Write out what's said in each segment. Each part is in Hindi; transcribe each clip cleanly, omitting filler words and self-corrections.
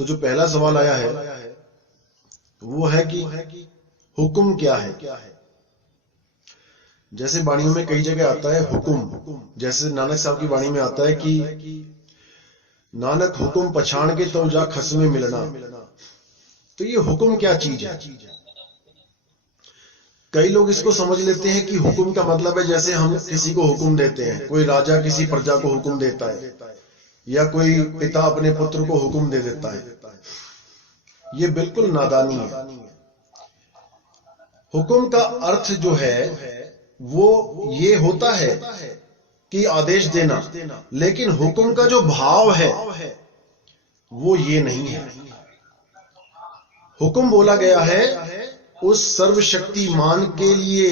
तो जो पहला सवाल आया है वो है कि हुक्म क्या है। जैसे वाणियों में कई जगह आता है हुक्म, जैसे नानक साहब की वाणी में आता है कि नानक हुक्म पछाण के तो जा खसमे मिलना। तो ये हुक्म क्या चीज है? कई लोग इसको समझ लेते हैं कि हुक्म का मतलब है जैसे हम किसी को हुक्म देते हैं, कोई राजा किसी प्रजा को हुक्म देता है या कोई पिता अपने पुत्र को हुक्म दे देता है। ये बिल्कुल नादानी है। हुक्म का अर्थ जो है वो ये होता है कि आदेश देना, लेकिन हुक्म का जो भाव है वो ये नहीं है। हुक्म बोला गया है उस सर्वशक्तिमान के लिए,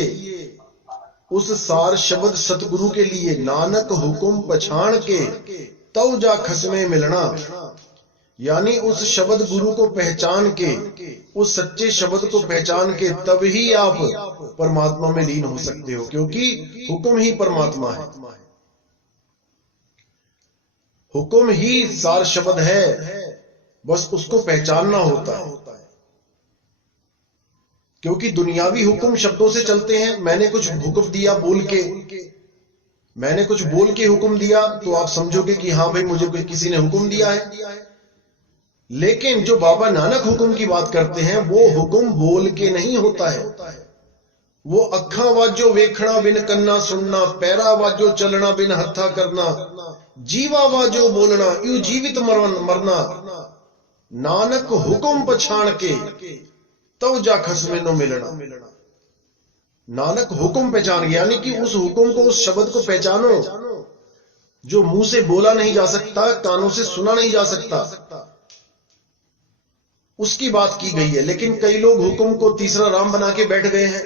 उस सार शब्द सतगुरु के लिए। नानक हुक्म पछाण के तौ जा खसमे मिलना, यानी उस शब्द गुरु को पहचान के, उस सच्चे शब्द को पहचान के तब ही आप परमात्मा में लीन हो सकते हो, क्योंकि हुक्म ही परमात्मा है, हुक्म ही सार शब्द है, बस उसको पहचानना होता है। क्योंकि दुनियावी हुक्म शब्दों से चलते हैं। मैंने कुछ हुक्म दिया बोल के, मैंने कुछ बोल के हुक्म दिया तो आप समझोगे कि हाँ भाई मुझे किसी ने हुक्म दिया है। लेकिन जो बाबा नानक हुक्म की बात करते हैं वो हुक्म बोल के नहीं होता है। वो अखा वाजो वेखना बिन कन्ना सुनना, पैरा वाजो चलना बिन हथा करना, जीवा वाजो बोलना यू जीवित मरना, नानक हुक्म पछाण के तब जा खसमे नो मिलना। नानक हुक्म पहचान गया, यानी कि उस हुक्म को, उस शब्द को पहचानो जो मुंह से बोला नहीं जा सकता, कानों से सुना नहीं जा सकता, उसकी बात की गई है। लेकिन कई लोग हुक्म को तीसरा राम बना के बैठ गए हैं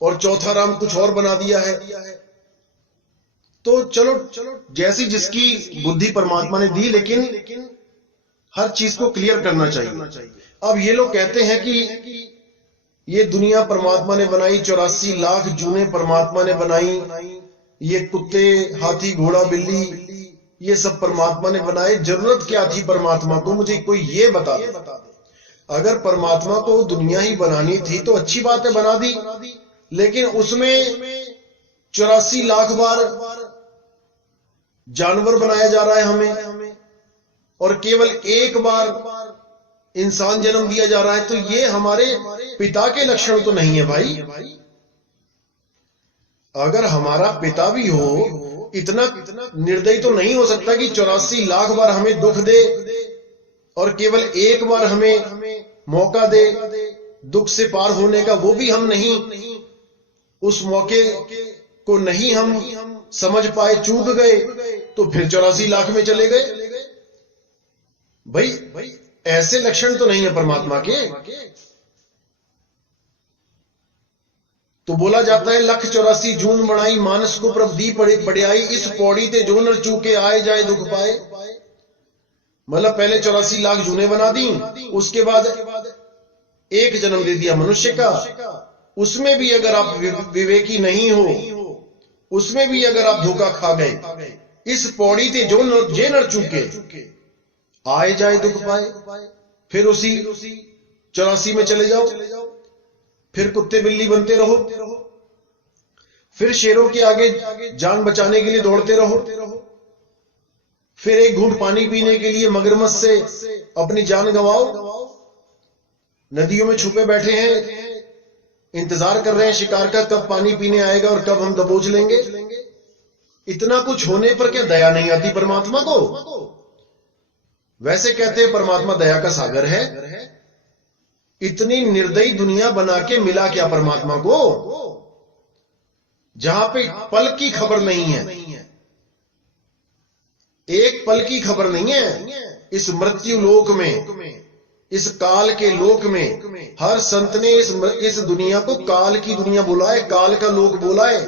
और चौथा राम कुछ और बना दिया है। तो चलो जैसी जिसकी बुद्धि परमात्मा ने दी, लेकिन हर चीज को क्लियर करना चाहिए। अब ये लोग कहते हैं कि ये दुनिया परमात्मा ने बनाई, 84 लाख जूने परमात्मा ने बनाई, ये कुत्ते हाथी घोड़ा बिल्ली ये सब परमात्मा ने बनाए। जरूरत क्या थी परमात्मा को? मुझे कोई ये बता दे। अगर परमात्मा को दुनिया ही बनानी थी तो अच्छी बात है, बना दी, लेकिन उसमें 84 लाख बार जानवर बनाया जा रहा है हमें, और केवल एक बार इंसान जन्म दिया जा रहा है। तो ये हमारे पिता के लक्षण तो नहीं है भाई। अगर हमारा पिता भी हो, इतना निर्दयी तो नहीं हो सकता कि 84 लाख बार हमें दुख दे और केवल एक बार हमें मौका दे दुख से पार होने का, वो भी हम नहीं, उस मौके को नहीं हम समझ पाए, चूक गए, तो फिर 84 लाख में चले गए। भाई ऐसे लक्षण तो नहीं है परमात्मा के। तो बोला जाता है लख 84 जून बनाई, मानस को प्रभ दी बढ़ियाई, इस पौड़ी ते जो नर चूके आए जाए दुख पाए। मतलब पहले 84 लाख जूने बना दी, उसके बाद एक जन्म दे दिया मनुष्य का। उसमें भी अगर आप विवेकी नहीं हो, उसमें भी अगर आप धोखा खा गए, इस पौड़ी ते जो जे नर चूके आए जाए दुख पाए, फिर उसी 84 में चले जाओ, फिर कुत्ते बिल्ली बनते रहो, फिर शेरों के आगे जान बचाने के लिए दौड़ते रहो, फिर एक घूंट पानी पीने के लिए मगरमच्छ से अपनी जान गंवाओ। नदियों में छुपे बैठे हैं, इंतजार कर रहे हैं शिकार का, कब पानी पीने आएगा और कब हम दबोच लेंगे। इतना कुछ होने पर क्या दया नहीं आती परमात्मा को? वैसे कहते हैं परमात्मा दया का सागर है। इतनी निर्दयी दुनिया बना के मिला क्या परमात्मा को, जहां पे पल की खबर नहीं है, एक पल की खबर नहीं है। इस मृत्यु लोक में, इस काल के लोक में हर संत ने इस दुनिया को काल की दुनिया बोला है, काल का लोक बोला है,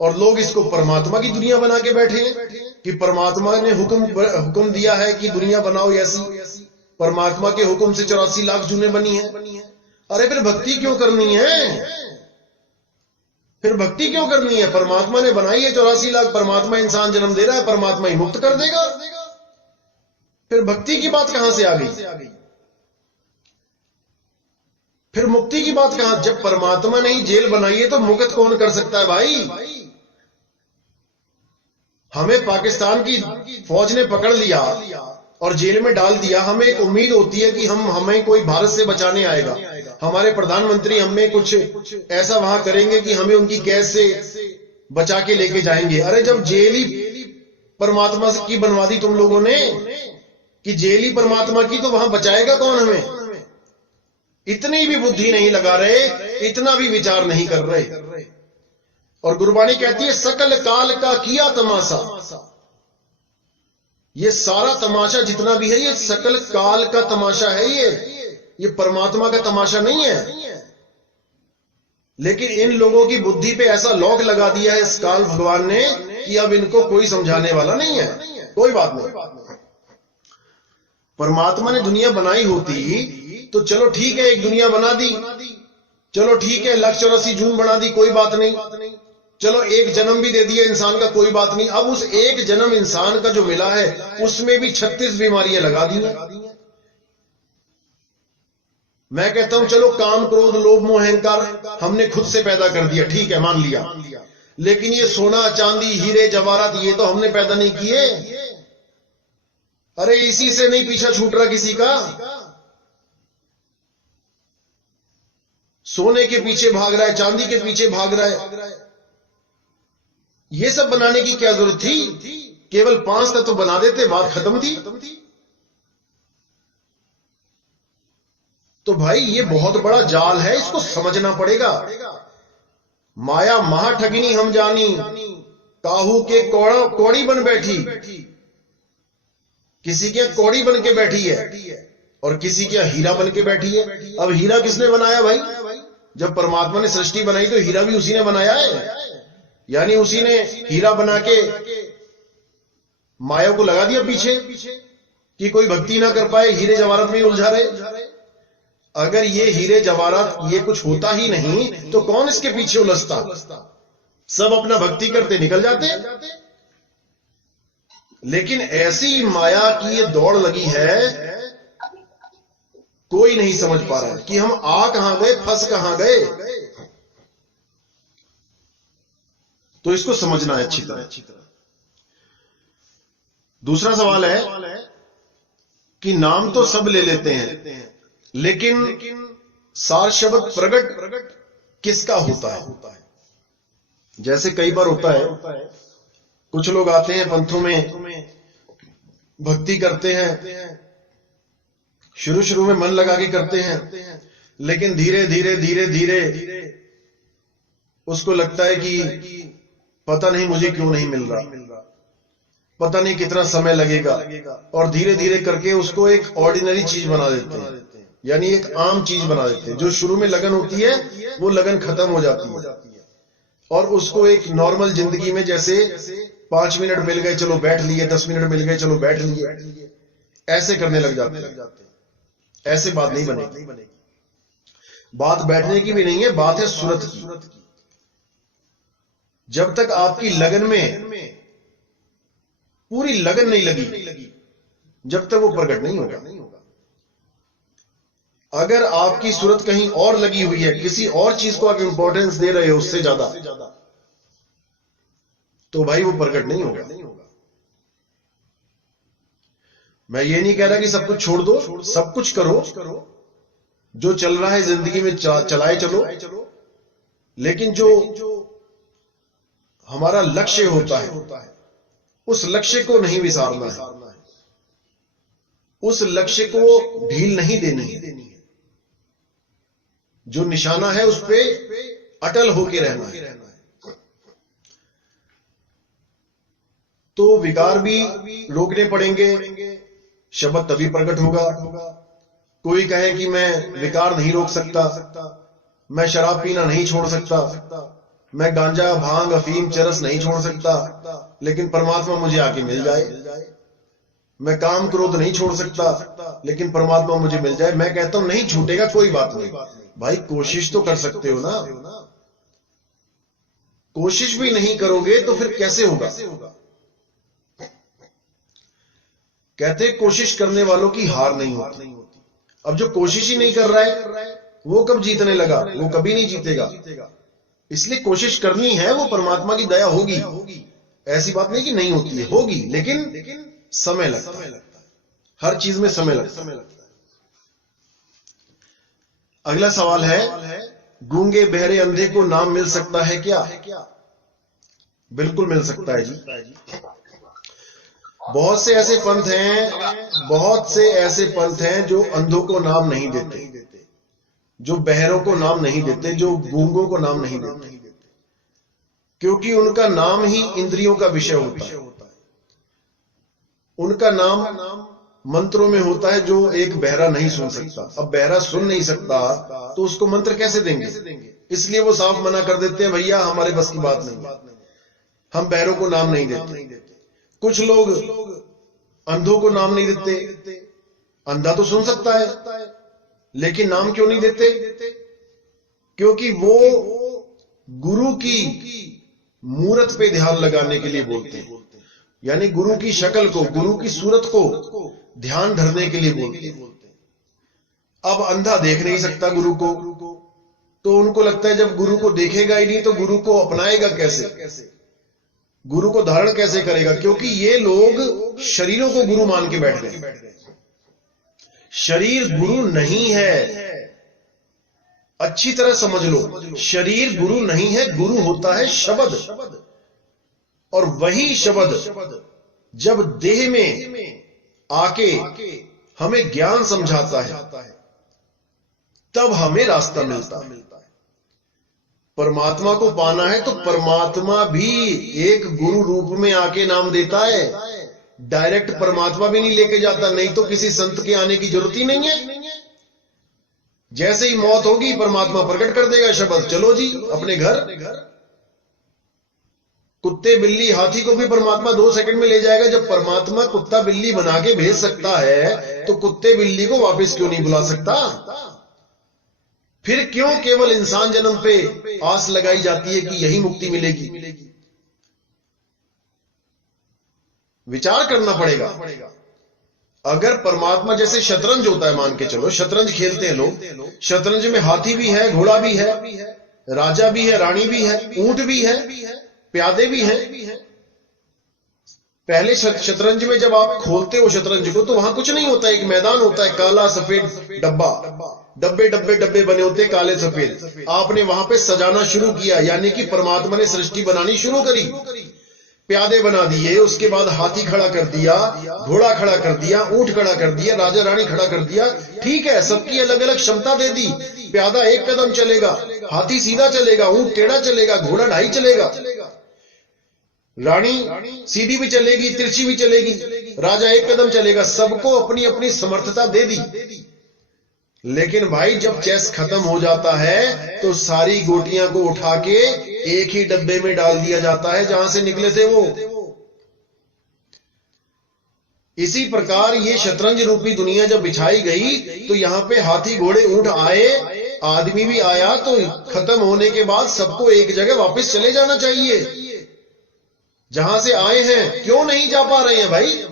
और लोग इसको परमात्मा की दुनिया बना के बैठे हैं कि परमात्मा ने हुक्म दिया है कि दुनिया बनाओ ऐसी। परमात्मा के हुक्म से 84 लाख जूने बनी है। अरे फिर भक्ति क्यों करनी है? फिर भक्ति क्यों करनी है? परमात्मा ने बनाई है 84 लाख, परमात्मा इंसान जन्म दे रहा है, परमात्मा ही मुक्त कर देगा। फिर भक्ति की बात कहां से आ गई? फिर मुक्ति की बात कहां? जब परमात्मा ने ही जेल बनाई है तो मुक्त कौन कर सकता है भाई? हमें पाकिस्तान की फौज ने पकड़ लिया और जेल में डाल दिया। हमें एक उम्मीद होती है कि हमें कोई भारत से बचाने आएगा, हमारे प्रधानमंत्री हमें कुछ ऐसा वहां करेंगे कि हमें उनकी कैद से बचा के लेके जाएंगे। अरे जब जेल ही परमात्मा की बनवा दी तुम लोगों ने कि जेल ही परमात्मा की, तो वहां बचाएगा कौन हमें? इतनी भी बुद्धि नहीं लगा रहे, इतना भी विचार नहीं कर रहे। और गुरबाणी कहती है सकल काल का किया तमाशा। ये सारा तमाशा जितना भी है ये सकल काल का तमाशा है, ये परमात्मा का तमाशा नहीं है। लेकिन इन लोगों की बुद्धि पे ऐसा लॉक लगा दिया है इस काल भगवान ने कि अब इनको कोई समझाने वाला नहीं है। कोई बात नहीं, परमात्मा ने दुनिया बनाई होती तो चलो ठीक है, एक दुनिया बना दी, चलो ठीक है, 184 जून बना दी, कोई बात नहीं, चलो एक जन्म भी दे दिया इंसान का, कोई बात नहीं। अब उस एक जन्म इंसान का जो मिला है उसमें भी 36 बीमारियां लगा दी हैं। मैं कहता हूं चलो काम क्रोध लोभ मोह अहंकार हमने खुद से पैदा कर दिया, ठीक है, मान लिया। लेकिन ये सोना चांदी हीरे जवाहरात ये तो हमने पैदा नहीं किए। अरे इसी से नहीं पीछा छूट रहा किसी का। सोने के पीछे भाग रहा है, चांदी के पीछे भाग रहा है। ये सब बनाने की क्या जरूरत थी? केवल 5 तत्व बना देते, बात खत्म थी। तो भाई ये बहुत बड़ा जाल है, इसको समझना पड़ेगा। माया महा ठगिनी हम जानी, काहू के कौड़ी बन बैठी। किसी के कौड़ी बन के बैठी है और किसी के हीरा बन के बैठी है। अब हीरा किसने बनाया भाई? जब परमात्मा ने सृष्टि बनाई तो हीरा भी उसी ने बनाया है। यानी उसी ने हीरा बना के माया को लगा दिया पीछे कि कोई भक्ति ना कर पाए, हीरे जवाहरात में उलझा रहे। अगर ये हीरे जवाहरात ये कुछ होता ही नहीं तो कौन इसके पीछे उलझता? सब अपना भक्ति करते निकल जाते। लेकिन ऐसी माया की ये दौड़ लगी है, कोई नहीं समझ पा रहा है कि हम आ कहां गए, फंस कहां गए। तो इसको समझना है अच्छी तरह। दूसरा सवाल है कि नाम तो सब ले लेते हैं, लेकिन सार शब्द प्रगट किसका होता है? जैसे कई बार होता है, कुछ लोग आते हैं पंथों में, भक्ति करते हैं, शुरू में मन लगा के करते हैं, लेकिन धीरे धीरे उसको लगता है कि पता नहीं मुझे क्यों नहीं मिल रहा, पता नहीं कितना समय लगेगा, और धीरे धीरे करके उसको एक ऑर्डिनरी चीज बना देते हैं, यानी एक आम चीज बना देते हैं। जो शुरू में लगन होती है वो लगन खत्म हो जाती है और उसको एक नॉर्मल जिंदगी में जैसे 5 मिनट मिल गए चलो बैठ लिए, 10 मिनट मिल गए चलो बैठ लिए, ऐसे करने लग जाते हैं। ऐसे बात नहीं बनेगी। बात बैठने की भी नहीं है, बात है सूरत की। जब तक आपकी लगन में पूरी लगन नहीं लगी, जब तक वो प्रकट नहीं होगा। अगर आपकी सूरत कहीं और लगी हुई है, किसी और चीज को आप इंपॉर्टेंस दे रहे हो उससे ज्यादा, तो भाई वो प्रकट नहीं होगा। मैं ये नहीं कह रहा कि सब कुछ छोड़ दो, सब कुछ करो, जो चल रहा है जिंदगी में चलाए चलो, लेकिन जो हमारा लक्ष्य होता है उस लक्ष्य को नहीं विसारना है, उस लक्ष्य को ढील नहीं देनी है। जो निशाना है उस पे अटल होके रहना है। तो विकार भी रोकने पड़ेंगे, शब्द तभी प्रकट होगा। कोई कहे कि मैं विकार नहीं रोक सकता, मैं शराब पीना नहीं छोड़ सकता, मैं गांजा भांग अफीम चरस नहीं छोड़ सकता, लेकिन परमात्मा मुझे आके मिल जाए। मैं काम क्रोध नहीं छोड़ सकता, लेकिन परमात्मा मुझे मिल जाए। मैं कहता हूं नहीं छूटेगा, कोई बात नहीं भाई, कोशिश तो कर सकते हो ना। कोशिश भी नहीं करोगे तो फिर कैसे होगा? कहते कोशिश करने वालों की हार नहीं होती। अब जो कोशिश ही नहीं कर रहा है वो कब जीतने लगा? वो कभी नहीं जीतेगा। इसलिए कोशिश करनी है, वो परमात्मा की दया होगी, ऐसी बात नहीं कि नहीं होती है, होगी, लेकिन समय लगता है, हर चीज में समय लगता है। अगला सवाल है, गूंगे बहरे अंधे को नाम मिल सकता है क्या? बिल्कुल मिल सकता है जी। बहुत से ऐसे पंथ हैं जो अंधों को नाम नहीं देते, जो बहरों को नाम नहीं देते, जो गूंगों को नाम नहीं देते, क्योंकि उनका नाम ही इंद्रियों का विषय होता है। उनका नाम मंत्रों में होता है जो एक बहरा नहीं सुन सकता। अब बहरा सुन नहीं सकता तो उसको मंत्र कैसे देंगे? इसलिए वो साफ मना कर देते हैं, भैया हमारे बस की बात नहीं, हम बहरों को नाम नहीं देते। कुछ लोग अंधों को नाम नहीं देते, अंधा तो सुन सकता है लेकिन नाम क्यों नहीं देते? क्योंकि वो गुरु की मूरत पे ध्यान लगाने के लिए बोलते हैं, यानी गुरु की शक्ल को, गुरु की सूरत को ध्यान धरने के लिए बोलते हैं। अब अंधा देख नहीं सकता गुरु को, तो उनको लगता है जब गुरु को देखेगा ही नहीं तो गुरु को अपनाएगा कैसे, गुरु को धारण कैसे करेगा? क्योंकि ये लोग शरीरों को गुरु मान के बैठ गए। शरीर गुरु नहीं है, अच्छी तरह समझ लो, शरीर गुरु नहीं है, गुरु होता है शब्द। और वही शब्द जब देह में आके हमें ज्ञान समझाता है तब हमें रास्ता मिलता है। परमात्मा को पाना है तो परमात्मा भी एक गुरु रूप में आके नाम देता है, डायरेक्ट परमात्मा भी नहीं लेके जाता, नहीं तो किसी संत के आने की जरूरत ही नहीं है। जैसे ही मौत होगी परमात्मा प्रकट कर देगा शब्द, चलो जी अपने घर। कुत्ते बिल्ली हाथी को भी परमात्मा 2 सेकंड में ले जाएगा। जब परमात्मा कुत्ता बिल्ली बना के भेज सकता है तो कुत्ते बिल्ली को वापस क्यों नहीं बुला सकता? फिर क्यों केवल इंसान जन्म पे आस लगाई जाती है कि यही मुक्ति मिलेगी? विचार करना पड़ेगा। अगर परमात्मा, जैसे शतरंज होता है, मान के चलो शतरंज खेलते हैं लोग, शतरंज में हाथी भी है, घोड़ा भी है, राजा भी है, रानी भी है, ऊंट भी है, प्यादे भी हैं। पहले शतरंज में जब आप खोलते हो शतरंज को तो वहां कुछ नहीं होता, एक मैदान होता है, काला सफेद डब्बा, डब्बे डब्बे डब्बे बने होते काले सफेद। आपने वहां पे सजाना शुरू किया, यानी कि परमात्मा ने सृष्टि बनानी शुरू करी। प्यादे बना दिए, उसके बाद हाथी खड़ा कर दिया, घोड़ा खड़ा कर दिया, ऊंट खड़ा कर दिया, राजा रानी खड़ा कर दिया। ठीक है, सबकी अलग अलग क्षमता दे दी। प्यादा 1 कदम चलेगा, हाथी सीधा चलेगा, ऊंट टेढ़ा चलेगा, घोड़ा ढाई चलेगा, रानी सीधी भी चलेगी, तिरछी भी चलेगी, राजा 1 कदम चलेगा। सबको अपनी अपनी समर्थता दे दी। लेकिन भाई जब चेस खत्म हो जाता है तो सारी गोटियां को उठा के एक ही डब्बे में डाल दिया जाता है जहां से निकले थे वो। इसी प्रकार ये शतरंज रूपी दुनिया जब बिछाई गई तो यहां पे हाथी घोड़े ऊंट आए, आदमी भी आया, तो खत्म होने के बाद सबको एक जगह वापस चले जाना चाहिए जहां से आए हैं। क्यों नहीं जा पा रहे हैं भाई?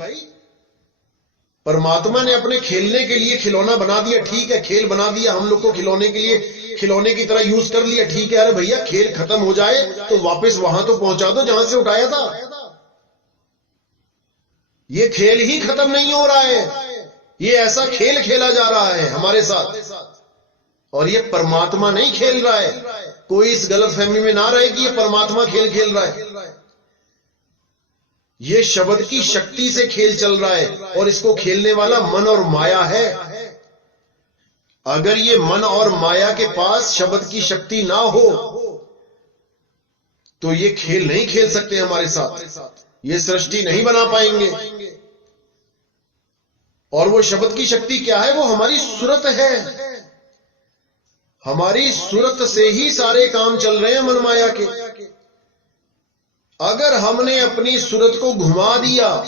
परमात्मा ने अपने खेलने के लिए खिलौना बना दिया, ठीक है, खेल बना दिया, हम लोग को खिलौने के लिए खिलौने की तरह यूज कर लिया, ठीक है। अरे भैया खेल खत्म हो जाए तो वापस वहां तो पहुंचा दो जहां से उठाया था। ये खेल ही खत्म नहीं हो रहा है, ये ऐसा खेल खेला जा रहा है हमारे साथ, और ये परमात्मा नहीं खेल रहा है। कोई इस गलत फहमी में ना रहे कि ये परमात्मा खेल खेल रहा है। ये शब्द की शक्ति से खेल चल रहा है और इसको खेलने वाला मन और माया है। अगर ये मन और माया के पास शब्द की शक्ति ना हो तो ये खेल नहीं खेल सकते हमारे साथ, ये सृष्टि नहीं बना पाएंगे। और वो शब्द की शक्ति क्या है? वो हमारी सूरत है। हमारी सूरत से ही सारे काम चल रहे हैं मन माया के। अगर हमने अपनी सूरत को घुमा दिया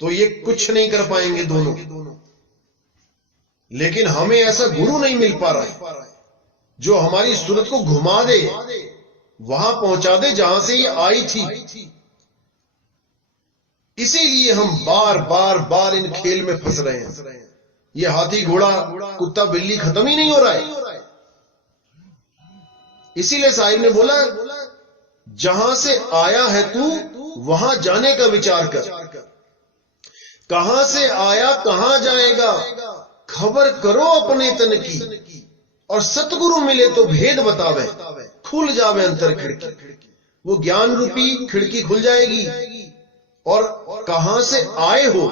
तो ये कुछ नहीं कर पाएंगे दोनों। लेकिन हमें ऐसा गुरु नहीं मिल पा रहा है जो हमारी सूरत को घुमा दे, वहां पहुंचा दे जहां से ये आई थी। इसीलिए हम बार बार बार इन खेल में फंस रहे हैं। ये हाथी घोड़ा कुत्ता बिल्ली खत्म ही नहीं हो रहा है। इसीलिए साहिब ने बोला, जहां से आया है तू वहां जाने का विचार कर। कहां से आया कहां जाएगा, खबर करो अपने तन की। और सतगुरु मिले तो भेद बतावे, खुल जावे अंतर खिड़की। वो ज्ञान रूपी खिड़की खुल जाएगी। और कहां से आए हो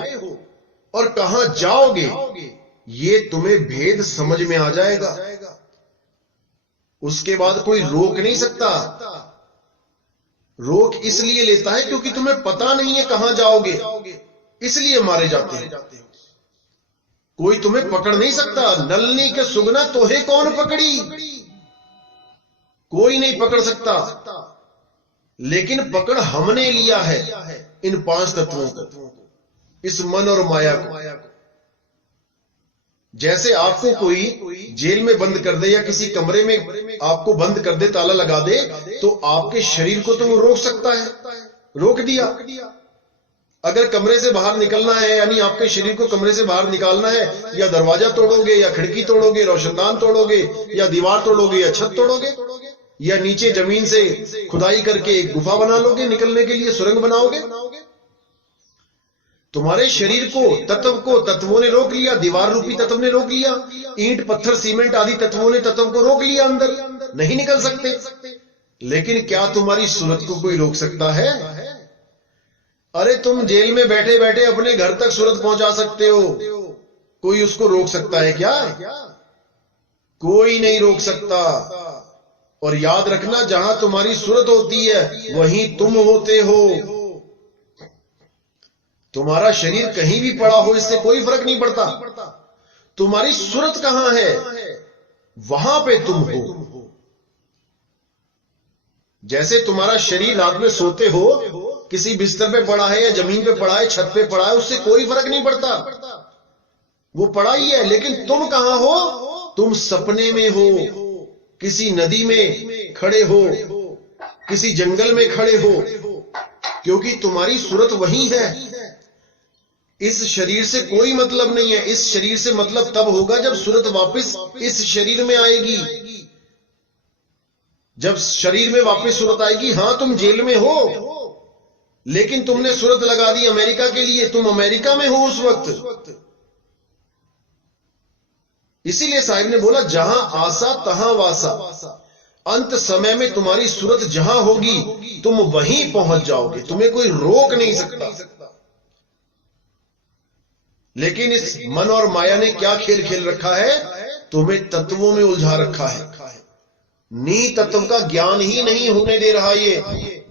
और कहां जाओगे, ये तुम्हें भेद समझ में आ जाएगा। उसके बाद कोई रोक नहीं सकता। रोक इसलिए लेता है क्योंकि तुम्हें पता नहीं है कहां जाओगे, इसलिए मारे जाते हैं। कोई तुम्हें पकड़ नहीं सकता। नलनी के सुगना तोहे कौन पकड़ी, कोई नहीं पकड़ सकता। लेकिन पकड़ हमने लिया है इन 5 तत्वों को, इस मन और माया को। जैसे आपको कोई जेल में बंद कर दे या किसी कमरे में आपको बंद कर दे, ताला लगा दे, तो आपके शरीर को तो वो रोक सकता है, रोक दिया। अगर कमरे से बाहर निकलना है, यानी आपके शरीर को कमरे से बाहर निकालना है, या दरवाजा तोड़ोगे या खिड़की तोड़ोगे, रोशनदान तोड़ोगे या दीवार तोड़ोगे या छत तोड़ोगे, या नीचे जमीन से खुदाई करके एक गुफा बना लोगे, निकलने के लिए सुरंग बनाओगे। तुम्हारे शरीर को, तत्व को तत्वों ने रोक लिया, दीवार रूपी तत्व ने रोक लिया, ईंट पत्थर सीमेंट आदि तत्वों ने तत्व को रोक लिया, अंदर नहीं निकल सकते। लेकिन क्या तुम्हारी सूरत को कोई रोक सकता है? अरे तुम जेल में बैठे बैठे अपने घर तक सूरत पहुंचा सकते हो, कोई उसको रोक सकता है क्या? कोई नहीं रोक सकता। और याद रखना, जहां तुम्हारी सूरत होती है वहीं तुम होते हो। तुम्हारा शरीर कहीं भी पड़ा हो, इससे कोई फर्क नहीं पड़ता। तुम्हारी सूरत कहां है, वहां पे तुम हो। जैसे तुम्हारा शरीर रात में सोते हो, किसी बिस्तर पे पड़ा है या जमीन पे पड़ा है, छत पे पड़ा है, उससे कोई फर्क नहीं पड़ता, वो पड़ा ही है। लेकिन तुम कहां हो? तुम सपने में हो, किसी नदी में खड़े हो, किसी जंगल में खड़े हो, क्योंकि तुम्हारी सूरत वही है। इस शरीर से कोई मतलब नहीं है। इस शरीर से मतलब तब होगा जब सूरत वापस इस शरीर में आएगी। जब शरीर में वापस सूरत आएगी, हां तुम जेल में हो, लेकिन तुमने सूरत लगा दी अमेरिका के लिए, तुम अमेरिका में हो उस वक्त। इसीलिए साहिब ने बोला, जहां आसा तहां वासा। अंत समय में तुम्हारी सूरत जहां होगी, तुम वहीं पहुंच जाओगे, तुम्हें कोई रोक नहीं सकता। लेकिन इस मन और माया ने क्या खेल खेल रखा है? तुम्हें तत्वों में उलझा रखा है। नी तत्व का ज्ञान ही नहीं होने दे रहा ये।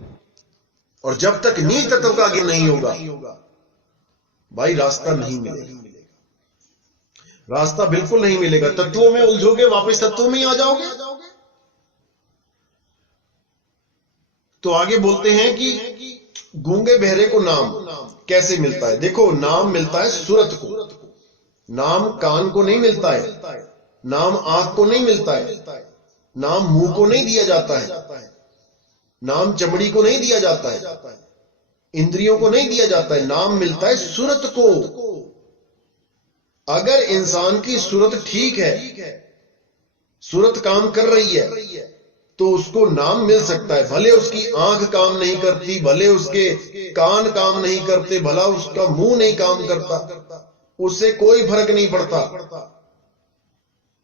और जब तक नी तत्व का ज्ञान नहीं होगा, भाई रास्ता नहीं मिलेगा, रास्ता बिल्कुल नहीं मिलेगा। तत्वों में उलझोगे, वापस तत्वों में ही आ जाओगे। तो आगे बोलते हैं कि गूंगे बहरे को नाम कैसे मिलता है? देखो, नाम मिलता है सूरत को, नाम कान को नहीं मिलता है, नाम आंख को नहीं मिलता है, नाम मुंह को नहीं दिया जाता है, नाम चमड़ी को नहीं दिया जाता है, इंद्रियों को नहीं दिया जाता है। नाम मिलता है सूरत को। अगर इंसान की सूरत ठीक है, सूरत काम कर रही है, तो उसको नाम मिल सकता है। भले उसकी आंख काम नहीं करती, भले उसके कान काम नहीं करते, भला उसका मुंह नहीं काम करता, उससे कोई फर्क नहीं पड़ता।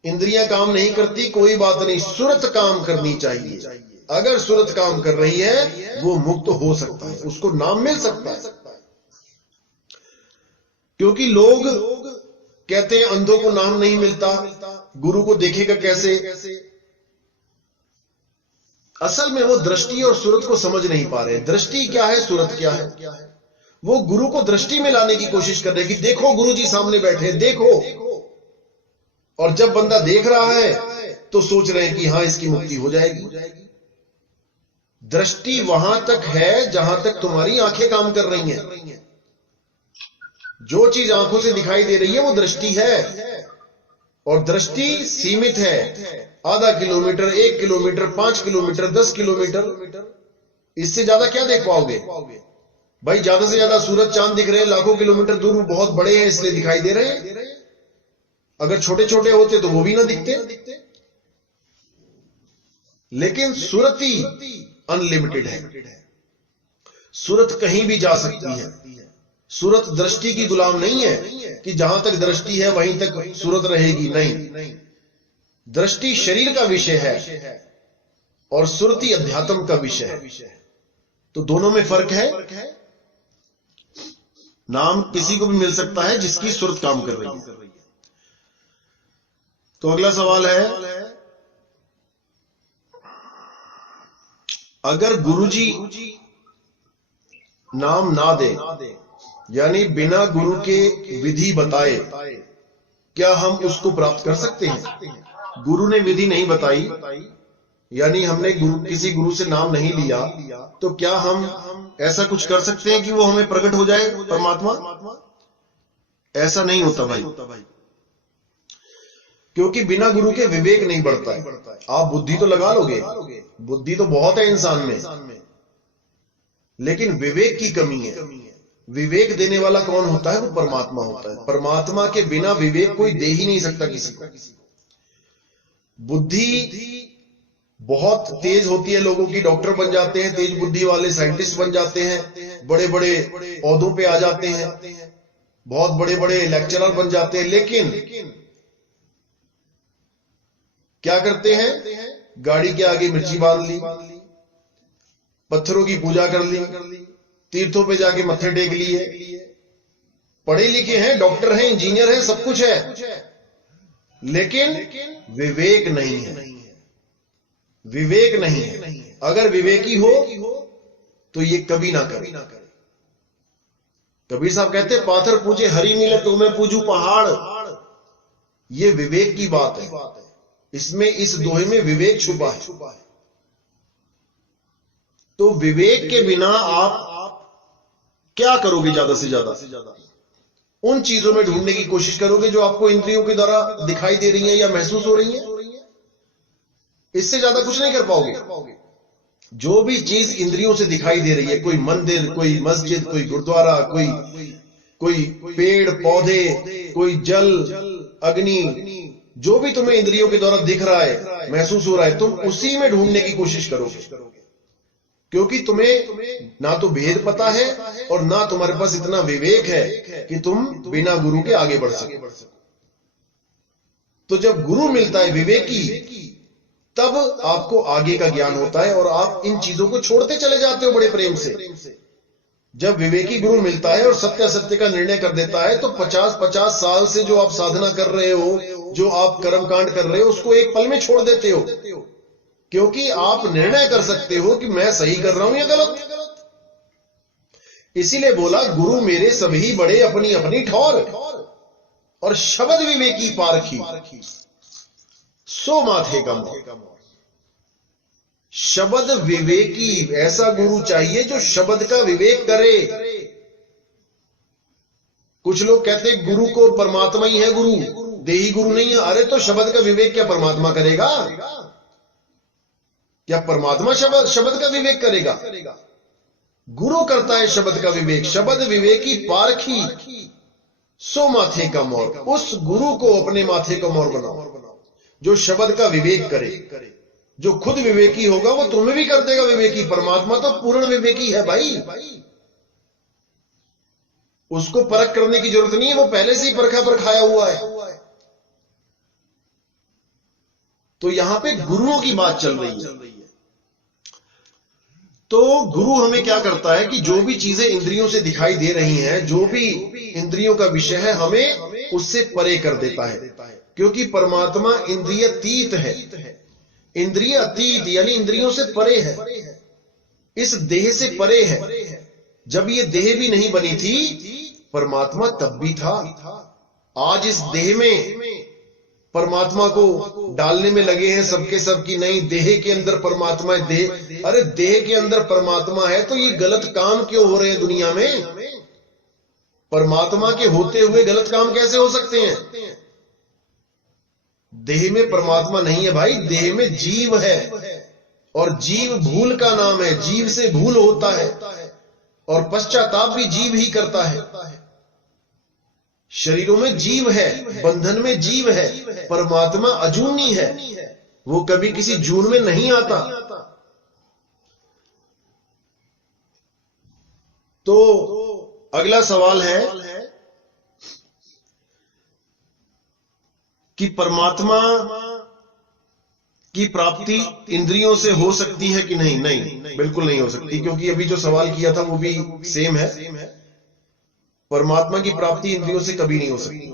इंद्रियां काम नहीं करती, कोई बात नहीं, सूरत काम करनी चाहिए। अगर सूरत काम कर रही है, वो मुक्त हो सकता है, उसको नाम मिल सकता है। क्योंकि लोग कहते हैं अंधों को नाम नहीं मिलता, गुरु को देखेगा कैसे? असल में वो दृष्टि और सूरत को समझ नहीं पा रहे। दृष्टि क्या है, सूरत क्या है? वो गुरु को दृष्टि में लाने की कोशिश कर रहे हैं कि देखो गुरु जी सामने बैठे, देखो। और जब बंदा देख रहा है तो सोच रहे हैं कि हां इसकी मुक्ति हो जाएगी। दृष्टि वहां तक है जहां तक तुम्हारी आंखें काम कर रही हैं। जो चीज आंखों से दिखाई दे रही है वो दृष्टि है, और दृष्टि सीमित है। आधा किलोमीटर, 1 किलोमीटर, 5 किलोमीटर, 10 किलोमीटर, इससे ज्यादा क्या देख पाओगे? भाई ज्यादा से ज्यादा सूरज चांद दिख रहे हैं, लाखों किलोमीटर दूर, बहुत बड़े हैं इसलिए दिखाई दे रहे हैं। अगर छोटे छोटे होते तो वो भी ना दिखते। लेकिन सूरत ही अनलिमिटेड है, सूरत कहीं भी जा सकती है। सूरत दृष्टि की गुलाम नहीं है कि जहां तक दृष्टि है वहीं तक सूरत रहेगी, नहीं। दृष्टि शरीर का विषय है और सुरति अध्यात्म का विषय है। तो दोनों में फर्क है। नाम किसी को भी मिल सकता है जिसकी सुरत काम कर रही है। तो अगला सवाल है, अगर गुरुजी नाम ना दे, यानी बिना गुरु के विधि बताए, क्या हम उसको प्राप्त कर सकते हैं? गुरु ने विधि नहीं बताई, यानी हमने किसी गुरु से नाम नहीं लिया, तो क्या हम ऐसा कुछ कर सकते हैं कि वो हमें प्रकट हो जाए परमात्मा? ऐसा नहीं होता भाई, क्योंकि बिना गुरु के विवेक नहीं बढ़ता है। आप बुद्धि तो लगा लोगे, बुद्धि तो बहुत है इंसान में, लेकिन विवेक की कमी है। विवेक देने वाला कौन होता है? वो परमात्मा होता है। परमात्मा के बिना विवेक कोई दे ही नहीं सकता किसी को। बुद्धि बहुत तेज होती है लोगों की, डॉक्टर बन जाते हैं, तेज बुद्धि वाले साइंटिस्ट बन जाते हैं, बड़े बड़े ओहदों पे आ जाते हैं, बहुत बड़े बड़े लेक्चरर बन जाते हैं, लेकिन क्या करते हैं? गाड़ी के आगे मिर्ची बांध ली, पत्थरों की पूजा कर ली, तीर्थों पे जाके मत्थे टेक लिए, पढ़े लिखे हैं, डॉक्टर हैं, इंजीनियर हैं, सब कुछ है, लेकिन विवेक नहीं है। विवेक नहीं है। अगर विवेकी हो तो ये कभी ना करे। कबीर साहब कहते, पाथर पूजे हरि मिले तो मैं पूजू पहाड़। ये विवेक की बात है। इसमें, इस दोहे में विवेक छुपा है। तो विवेक के बिना आप क्या करोगे? ज्यादा से ज्यादा उन चीजों में ढूंढने की कोशिश करोगे जो आपको इंद्रियों के द्वारा दिखाई दे रही हैं या महसूस हो रही हैं। इससे ज्यादा कुछ नहीं कर पाओगे। जो भी चीज इंद्रियों से दिखाई दे रही है, कोई मंदिर, कोई मस्जिद, कोई गुरुद्वारा, कोई पेड़ पौधे, कोई जल, अग्नि, जो भी तुम्हें इंद्रियों के द्वारा दिख रहा है, महसूस हो रहा है, तुम उसी में ढूंढने की कोशिश करोगे, क्योंकि तुम्हें ना तो भेद पता है और ना तुम्हारे पास इतना विवेक है कि तुम बिना गुरु के आगे बढ़ सको। तो जब गुरु मिलता है विवेकी, तब आपको आगे का ज्ञान होता है और आप इन चीजों को छोड़ते चले जाते हो बड़े प्रेम से। जब विवेकी गुरु मिलता है और सत्य सत्य का निर्णय कर देता है, तो 50-50 साल से जो आप साधना कर रहे हो, जो आप कर्मकांड कर रहे हो, उसको एक पल में छोड़ देते हो, क्योंकि आप निर्णय कर सकते हो कि मैं सही कर रहा हूं या गलत। इसीलिए बोला, गुरु मेरे सभी बड़े अपनी अपनी ठौर, और शब्द विवेकी पारखी सो माथे का मोर। शब्द विवेकी, ऐसा गुरु चाहिए जो शब्द का विवेक करे। कुछ लोग कहते हैं गुरु को परमात्मा ही है गुरु, देही गुरु नहीं है। अरे तो शब्द का विवेक क्या परमात्मा करेगा? क्या परमात्मा शब्द का विवेक करेगा? गुरु करता है शब्द का विवेक। शब्द विवेकी पारखी सो माथे का मोर। उस गुरु को अपने माथे का मोर बनाओ जो शब्द का विवेक करे। जो खुद विवेकी होगा वो तुम्हें भी कर देगा विवेकी। परमात्मा तो पूर्ण विवेकी है भाई, उसको परख करने की जरूरत नहीं है, वो पहले से ही परखाया हुआ है। तो यहां पे गुरुओं की बात चल रही है। तो गुरु हमें क्या करता है कि जो भी चीजें इंद्रियों से दिखाई दे रही हैं, जो भी इंद्रियों का विषय है, हमें उससे परे कर देता है, क्योंकि परमात्मा इंद्रियातीत है। इंद्रिय अतीत यानी इंद्रियों से परे है, इस देह से परे है। जब ये देह भी नहीं बनी थी, परमात्मा तब भी था। आज इस देह में परमात्मा को डालने में लगे हैं सबके सब की नहीं, देह के अंदर परमात्मा है। देह, अरे देह के अंदर परमात्मा है तो ये गलत काम क्यों हो रहे हैं दुनिया में? परमात्मा के होते हुए गलत काम कैसे हो सकते हैं? देह में परमात्मा नहीं है भाई, देह में जीव है, और जीव भूल का नाम है। जीव से भूल होता है, और पश्चाताप भी जीव ही करता है। शरीरों में जीव है, बंधन में जीव है, परमात्मा अजूनी है, वो कभी किसी जून में नहीं आता। तो अगला सवाल है कि परमात्मा की प्राप्ति इंद्रियों से हो सकती है कि नहीं? नहीं, बिल्कुल नहीं हो सकती, क्योंकि अभी जो सवाल किया था वो भी सेम है। परमात्मा की प्राप्ति इंद्रियों से कभी नहीं हो सकती।